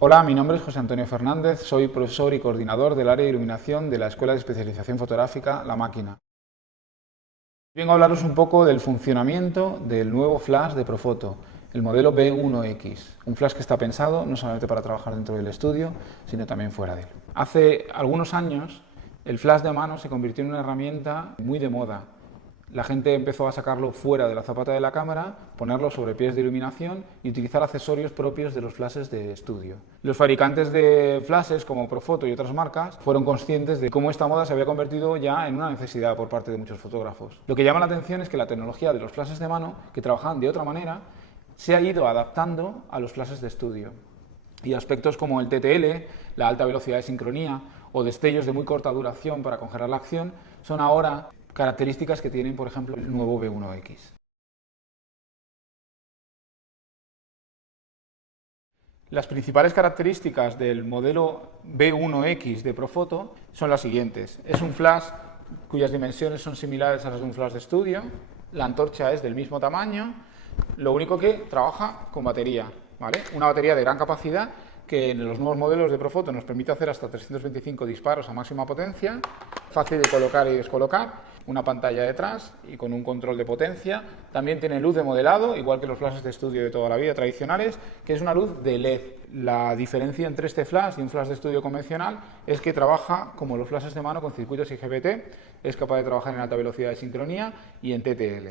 Hola, mi nombre es José Antonio Fernández, soy profesor y coordinador del área de iluminación de la Escuela de Especialización Fotográfica La Máquina. Vengo a hablaros un poco del funcionamiento del nuevo flash de Profoto, el modelo B1X, un flash que está pensado no solamente para trabajar dentro del estudio, sino también fuera de él. Hace algunos años, el flash de mano se convirtió en una herramienta muy de moda. La gente empezó a sacarlo fuera de la zapata de la cámara, ponerlo sobre pies de iluminación y utilizar accesorios propios de los flashes de estudio. Los fabricantes de flashes como Profoto y otras marcas fueron conscientes de cómo esta moda se había convertido ya en una necesidad por parte de muchos fotógrafos. Lo que llama la atención es que la tecnología de los flashes de mano, que trabajaban de otra manera, se ha ido adaptando a los flashes de estudio. Y aspectos como el TTL, la alta velocidad de sincronía o destellos de muy corta duración para congelar la acción son ahora características que tienen, por ejemplo, el nuevo B1X. Las principales características del modelo B1X de Profoto son las siguientes. Es un flash cuyas dimensiones son similares a las de un flash de estudio, la antorcha es del mismo tamaño, lo único que trabaja con batería, ¿vale? Una batería de gran capacidad que en los nuevos modelos de Profoto nos permite hacer hasta 325 disparos a máxima potencia, fácil de colocar y descolocar, una pantalla detrás y con un control de potencia. También tiene luz de modelado, igual que los flashes de estudio de toda la vida tradicionales, que es una luz de LED. La diferencia entre este flash y un flash de estudio convencional es que trabaja como los flashes de mano con circuitos IGBT, es capaz de trabajar en alta velocidad de sincronía y en TTL.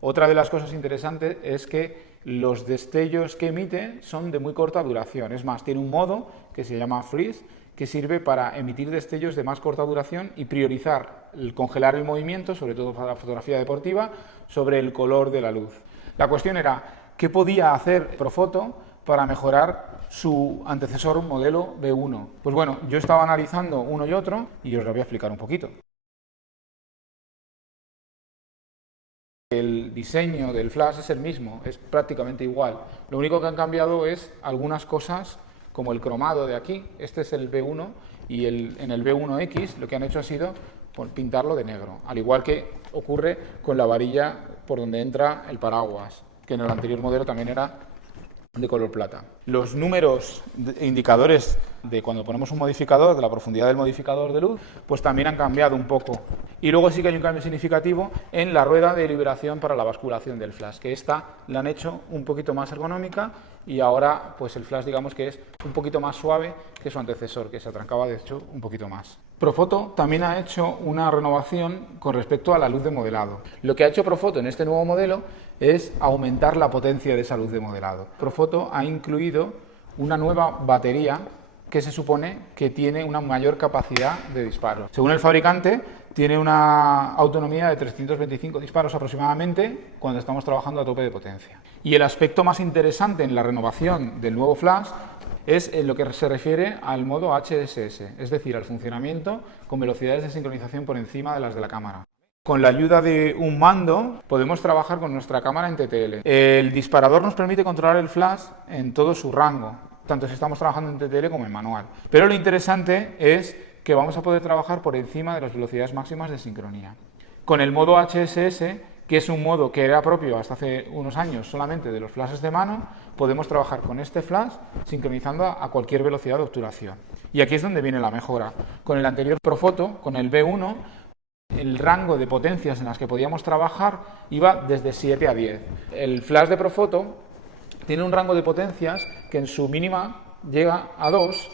Otra de las cosas interesantes es que los destellos que emite son de muy corta duración. Es más, tiene un modo que se llama Freeze, que sirve para emitir destellos de más corta duración y priorizar el congelar el movimiento, sobre todo para la fotografía deportiva, sobre el color de la luz. La cuestión era, ¿qué podía hacer Profoto para mejorar su antecesor modelo B1? Pues bueno, yo estaba analizando uno y otro y os lo voy a explicar un poquito. El diseño del flash es el mismo, es prácticamente igual. Lo único que han cambiado es algunas cosas como el cromado de aquí. Este es el B1 y en el B1X lo que han hecho ha sido pintarlo de negro, al igual que ocurre con la varilla por donde entra el paraguas, que en el anterior modelo también era de color plata. Los números indicadores de cuando ponemos un modificador, de la profundidad del modificador de luz, pues también han cambiado un poco. Y luego sí que hay un cambio significativo en la rueda de liberación para la basculación del flash, que esta la han hecho un poquito más ergonómica y ahora pues el flash digamos que es un poquito más suave que su antecesor, que se atrancaba de hecho un poquito más. Profoto también ha hecho una renovación con respecto a la luz de modelado. Lo que ha hecho Profoto en este nuevo modelo es aumentar la potencia de esa luz de modelado. Profoto ha incluido una nueva batería que se supone que tiene una mayor capacidad de disparo. Según el fabricante, tiene una autonomía de 325 disparos aproximadamente cuando estamos trabajando a tope de potencia. Y el aspecto más interesante en la renovación del nuevo flash es en lo que se refiere al modo HSS, es decir, al funcionamiento con velocidades de sincronización por encima de las de la cámara. Con la ayuda de un mando podemos trabajar con nuestra cámara en TTL. El disparador nos permite controlar el flash en todo su rango, tanto si estamos trabajando en TTL como en manual. Pero lo interesante es que vamos a poder trabajar por encima de las velocidades máximas de sincronía. Con el modo HSS, que es un modo que era propio hasta hace unos años solamente de los flashes de mano, podemos trabajar con este flash sincronizando a cualquier velocidad de obturación. Y aquí es donde viene la mejora. Con el anterior Profoto, con el B1, el rango de potencias en las que podíamos trabajar iba desde 7 a 10. El flash de Profoto tiene un rango de potencias que en su mínima llega a 2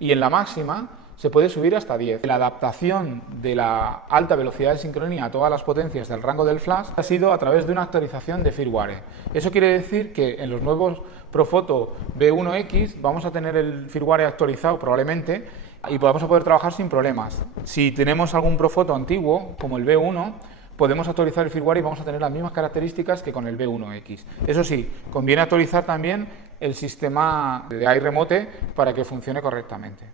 y en la máxima se puede subir hasta 10. La adaptación de la alta velocidad de sincronía a todas las potencias del rango del flash ha sido a través de una actualización de firmware. Eso quiere decir que en los nuevos Profoto B1X vamos a tener el firmware actualizado probablemente y vamos a poder trabajar sin problemas. Si tenemos algún Profoto antiguo, como el B1, podemos actualizar el firmware y vamos a tener las mismas características que con el B1X. Eso sí, conviene actualizar también el sistema de iRemote para que funcione correctamente.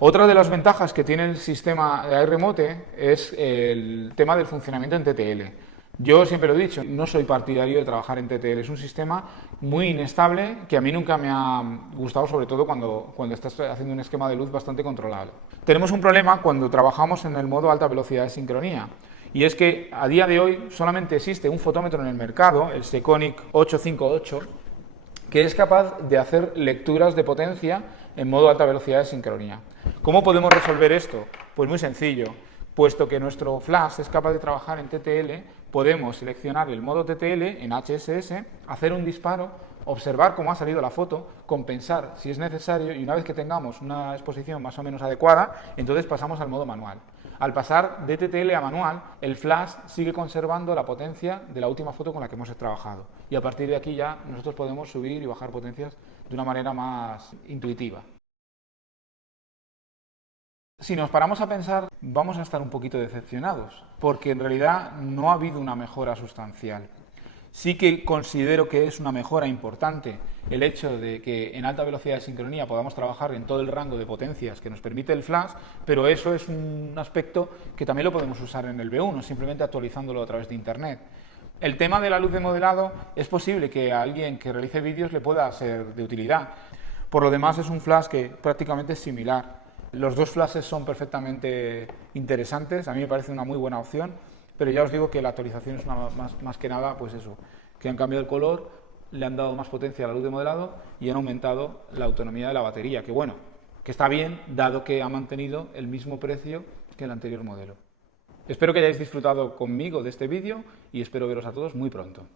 Otra de las ventajas que tiene el sistema de iRemote es el tema del funcionamiento en TTL. Yo siempre lo he dicho, no soy partidario de trabajar en TTL, es un sistema muy inestable que a mí nunca me ha gustado, sobre todo cuando estás haciendo un esquema de luz bastante controlable. Tenemos un problema cuando trabajamos en el modo alta velocidad de sincronía, y es que a día de hoy solamente existe un fotómetro en el mercado, el Sekonic 858, que es capaz de hacer lecturas de potencia en modo alta velocidad de sincronía. ¿Cómo podemos resolver esto? Pues muy sencillo. Puesto que nuestro flash es capaz de trabajar en TTL, podemos seleccionar el modo TTL en HSS, hacer un disparo, observar cómo ha salido la foto, compensar si es necesario y una vez que tengamos una exposición más o menos adecuada, entonces pasamos al modo manual. Al pasar de TTL a manual, el flash sigue conservando la potencia de la última foto con la que hemos trabajado y a partir de aquí ya nosotros podemos subir y bajar potencias de una manera más intuitiva. Si nos paramos a pensar, vamos a estar un poquito decepcionados, porque en realidad no ha habido una mejora sustancial. Sí que considero que es una mejora importante el hecho de que en alta velocidad de sincronía podamos trabajar en todo el rango de potencias que nos permite el flash, pero eso es un aspecto que también lo podemos usar en el V1, simplemente actualizándolo a través de Internet. El tema de la luz de modelado es posible que a alguien que realice vídeos le pueda ser de utilidad. Por lo demás es un flash que prácticamente es similar. Los dos flashes son perfectamente interesantes, a mí me parece una muy buena opción, pero ya os digo que la actualización es más que nada, pues eso, que han cambiado el color, le han dado más potencia a la luz de modelado y han aumentado la autonomía de la batería, que bueno, que está bien, dado que ha mantenido el mismo precio que el anterior modelo. Espero que hayáis disfrutado conmigo de este vídeo y espero veros a todos muy pronto.